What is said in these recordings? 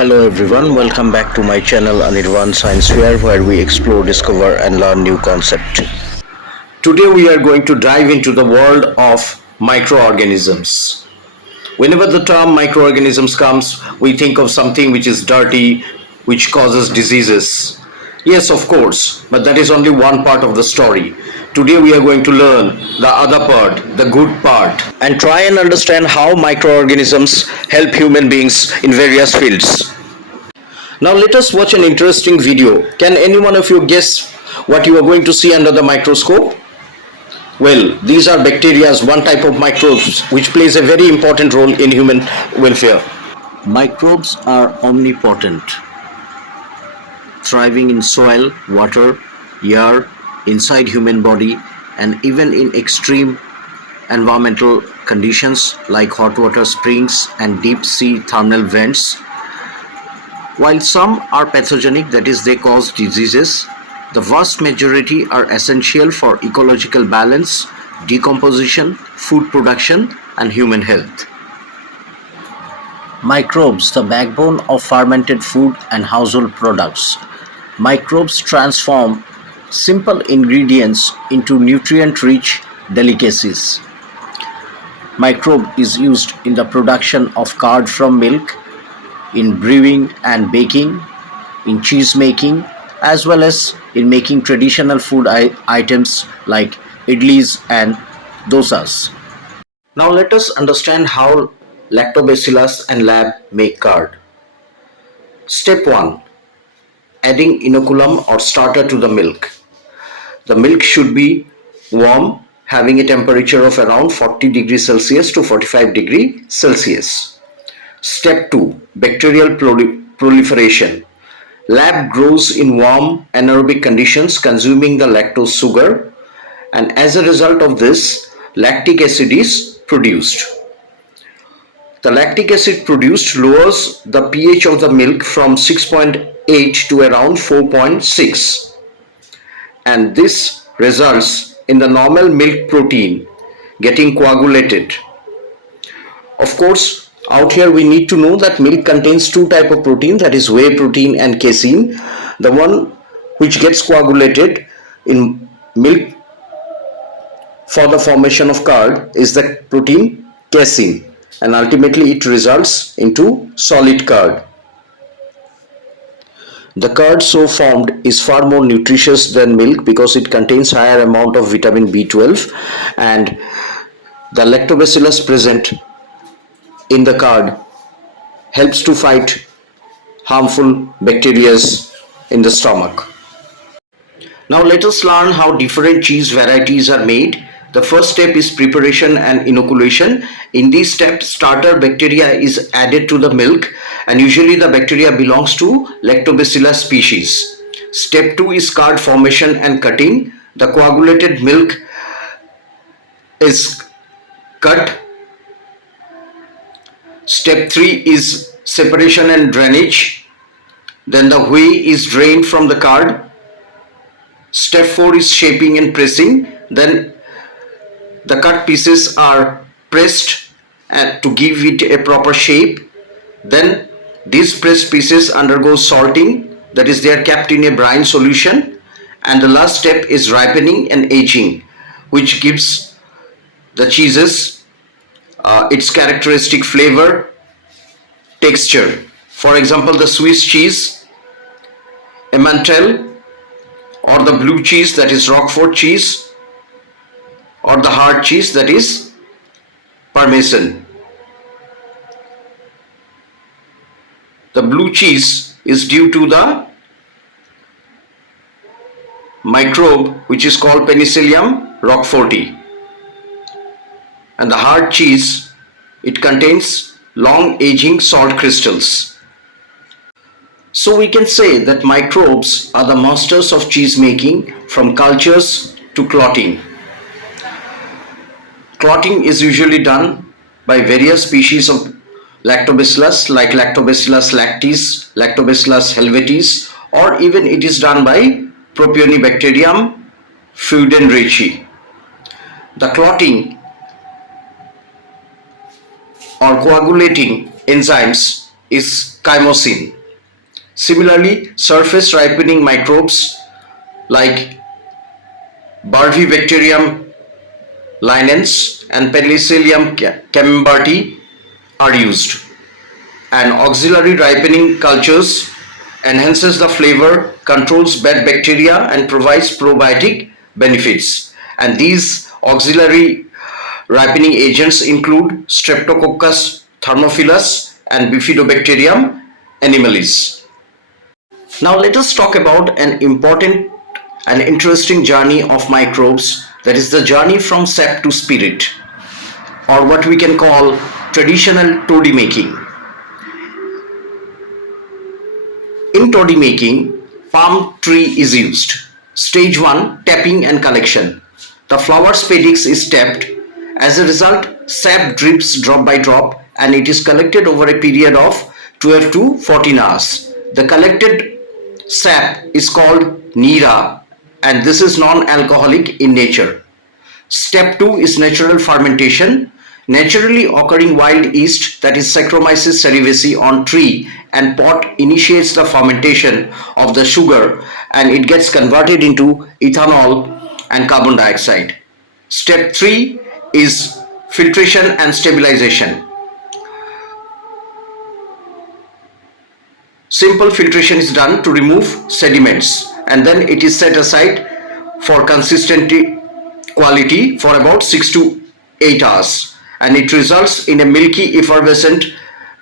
Hello everyone, welcome back to my channel Anirvan Science Fair where we explore, discover and learn new concepts. Today we are going to dive into the world of microorganisms. Whenever the term microorganisms comes, we think of something which is dirty, which causes diseases. Yes, of course, but that is only one part of the story. Today we are going to learn the other part, the good part, and try and understand how microorganisms help human beings in various fields. Now let us watch an interesting video. Can any one of you guess what you are going to see under the microscope? Well, these are bacteria, one type of microbes which plays a very important role in human welfare. Microbes are omnipotent, thriving in soil, water, air, inside human body, and even in extreme environmental conditions like hot water springs and deep sea thermal vents. While some are pathogenic, that is, they cause diseases, the vast majority are essential for ecological balance, decomposition, food production, and human health. Microbes, the backbone of fermented food and household products. Microbes transform simple ingredients into nutrient-rich delicacies. Microbe is used in the production of curd from milk, in brewing and baking, in cheese making, as well as in making traditional food items like idlis and dosas. Now let us understand how lactobacillus and lab make curd. Step 1. Adding inoculum or starter to the milk. The milk should be warm, having a temperature of around 40 degrees Celsius to 45 degrees Celsius. Step 2. Bacterial proliferation. Lab grows in warm anaerobic conditions consuming the lactose sugar, and as a result of this, lactic acid is produced. The lactic acid produced lowers the pH of the milk from 6.8 to around 4.6, and this results in the normal milk protein getting coagulated. Of course, out here we need to know that milk contains two types of protein, that is whey protein and casein. The one which gets coagulated in milk for the formation of curd is the protein casein, and ultimately it results into solid curd. The curd so formed is far more nutritious than milk because it contains higher amount of vitamin B12, and the lactobacillus present in the curd helps to fight harmful bacteria in the stomach. Now let us learn how different cheese varieties are made. The first step is preparation and inoculation. In this step, starter bacteria is added to the milk, and usually the bacteria belongs to Lactobacillus species. Step 2 is curd formation and cutting. The coagulated milk is cut. Step 3 is separation and drainage. Then the whey is drained from the curd. Step 4 is shaping and pressing. Then the cut pieces are pressed to give it a proper shape. Then these pressed pieces undergo salting, that is, they are kept in a brine solution. And the last step is ripening and aging, which gives the cheeses its characteristic flavor, texture. For example, the Swiss cheese, Emmental, or the blue cheese, that is Roquefort cheese, or the hard cheese, that is Parmesan. The blue cheese is due to the microbe which is called Penicillium roqueforti, and the hard cheese, it contains long aging salt crystals. So we can say that microbes are the masters of cheese making, from cultures to clotting. Clotting is usually done by various species of lactobacillus like Lactobacillus lactis, Lactobacillus helvetis, or even it is done by Propionibacterium freudenreichi. The clotting or coagulating enzymes is chymosin. Similarly, surface ripening microbes like Barbivacterium linens and Penicillium camemberti are used. And auxiliary ripening cultures enhances the flavor, controls bad bacteria and provides probiotic benefits. And these auxiliary ripening agents include Streptococcus thermophilus and Bifidobacterium animalis. Now let us talk about an important and interesting journey of microbes, that is the journey from sap to spirit, or what we can call traditional toddy making. In toddy making, palm tree is used. Stage 1, tapping and collection. The flower spadix is tapped. As a result, sap drips drop by drop and it is collected over a period of 12 to 14 hours. The collected sap is called nira and this is non-alcoholic in nature. Step 2 is natural fermentation. Naturally occurring wild yeast, that is Saccharomyces cerevisiae on tree and pot, initiates the fermentation of the sugar and it gets converted into ethanol and carbon dioxide. Step 3 is filtration and stabilization. Simple filtration is done to remove sediments and then it is set aside for consistent quality for about 6 to 8 hours and it results in a milky effervescent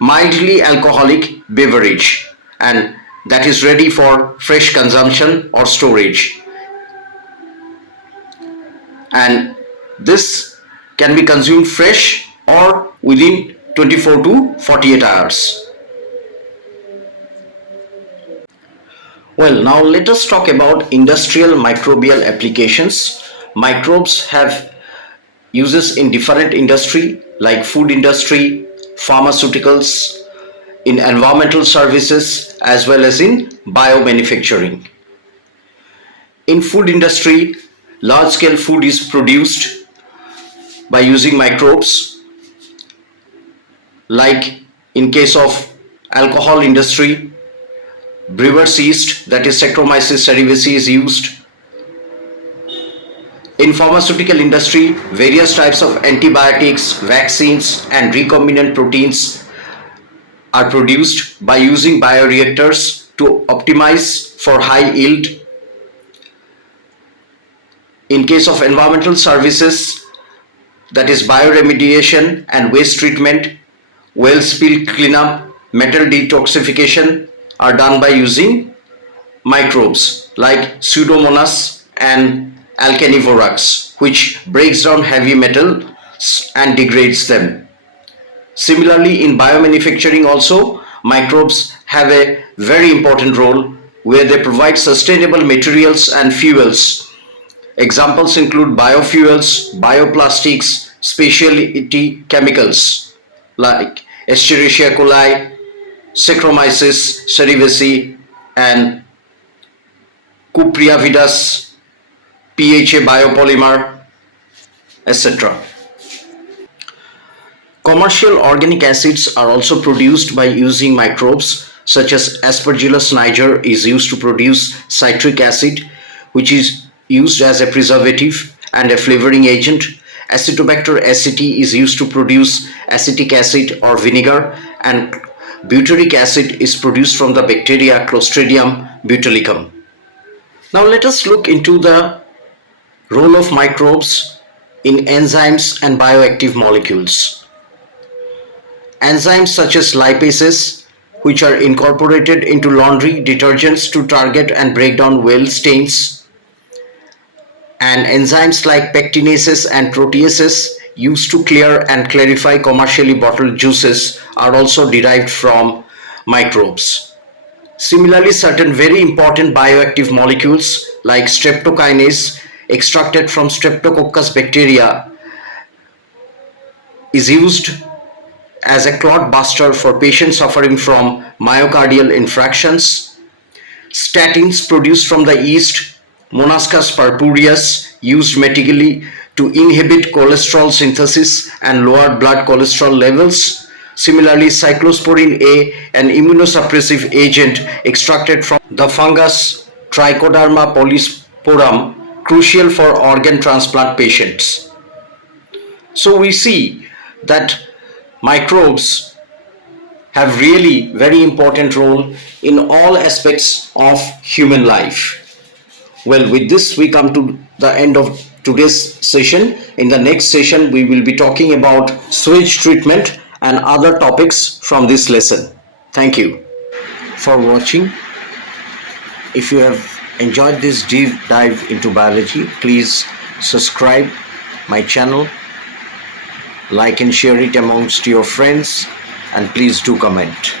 mildly alcoholic beverage and that is ready for fresh consumption or storage. And this can be consumed fresh or within 24 to 48 hours. Well, now let us talk about industrial microbial applications. Microbes have uses in different industry like food industry, pharmaceuticals, in environmental services as well as in biomanufacturing. In food industry, large scale food is produced by using microbes, like in case of alcohol industry, brewer's yeast, that is Saccharomyces cerevisiae, is used. In pharmaceutical industry, various types of antibiotics, vaccines and recombinant proteins are produced by using bioreactors to optimize for high yield. In case of environmental services, that is bioremediation and waste treatment, well spill cleanup, metal detoxification are done by using microbes like Pseudomonas and Alkanivorax, which breaks down heavy metals and degrades them. Similarly, in biomanufacturing also, microbes have a very important role where they provide sustainable materials and fuels. Examples include biofuels, bioplastics, specialty chemicals like Escherichia coli, Saccharomyces cerevisiae and Cupriavidus, PHA biopolymer, etc. Commercial organic acids are also produced by using microbes, such as Aspergillus niger is used to produce citric acid, which is used as a preservative and a flavoring agent. Acetobacter aceti is used to produce acetic acid or vinegar, and butyric acid is produced from the bacteria Clostridium butylicum. Now let us look into the role of microbes in enzymes and bioactive molecules. Enzymes such as lipases, which are incorporated into laundry detergents to target and break down whale stains, and enzymes like pectinases and proteases used to clear and clarify commercially bottled juices are also derived from microbes. Similarly, certain very important bioactive molecules like streptokinase extracted from Streptococcus bacteria is used as a clot buster for patients suffering from myocardial infarctions. Statins produced from the yeast Monascus purpureus used medically to inhibit cholesterol synthesis and lower blood cholesterol levels. Similarly, cyclosporin A, an immunosuppressive agent extracted from the fungus Trichoderma polysporum, crucial for organ transplant patients. So we see that microbes have really very important role in all aspects of human life. Well, with this, we come to the end of today's session. In the next session, we will be talking about sewage treatment and other topics from this lesson. Thank you for watching. If you have enjoyed this deep dive into biology, please subscribe my channel, like and share it amongst your friends, and please do comment.